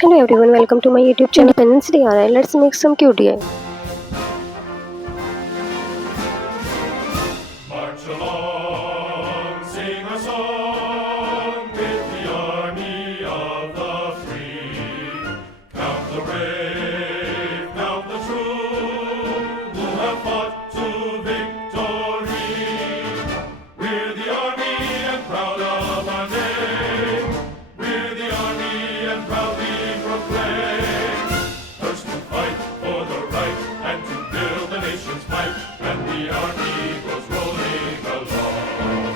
Hello everyone, welcome to my YouTube channel Independence DIY. Let's make some cute DIY. March along, sing a song with the army of the free. Count the brave, count the true, who have fought to victory. We're the army and proud of our name. We're the army and proudly proclaim. First to fight for the right and to build the nation's might, and the army goes rolling along.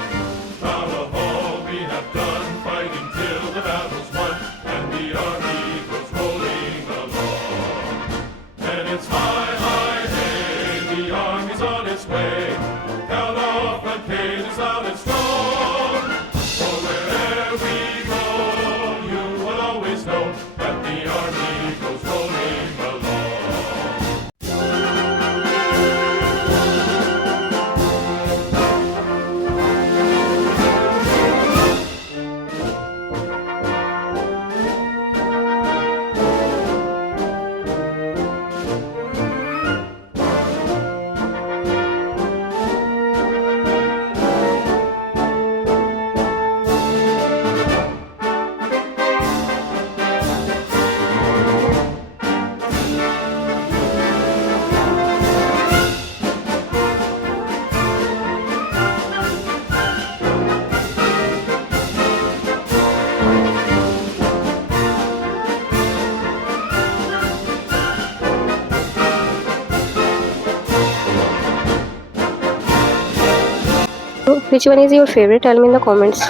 Proud of all we have done, fighting till the battle's won, and the army goes rolling along. And it's high, high, hey, the army's on its way. Count off the cages loud and strong. For wherever we go, you will always know that the army goes rolling along. So, which one is your favorite? Tell me in the comments.